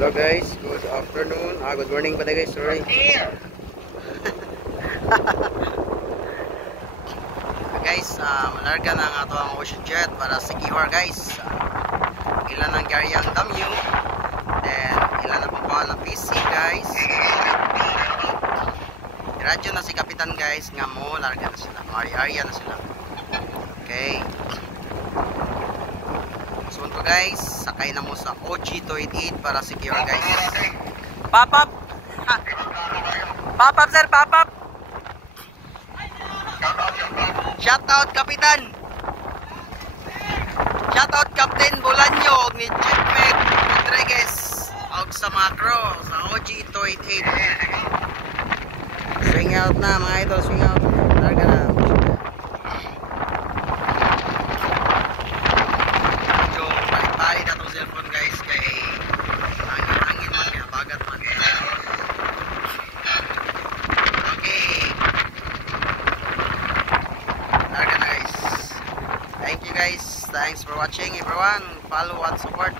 Hello guys, good afternoon. Good morning pala guys, sorry. Guys, malarga na nga ito ang Ocean Jet para sa Giwar guys. Ilan ang gari ang damyo. Then, ilan na pambahan ng PC guys. Radyo na si Kapitan guys, nga mo, larga na sila. Mari-arya na sila. Okay. So ito guys, sakay na mo sa OG288 para secure guys. Pop up! Pop up sir, pop up! Shout out Kapitan! Shout out Captain Bolanyo ni Chiefmate Rodriguez og sa macro sa OG288. Swing out na mga idol, swing out. Larga na. Thanks for watching everyone. Follow and support.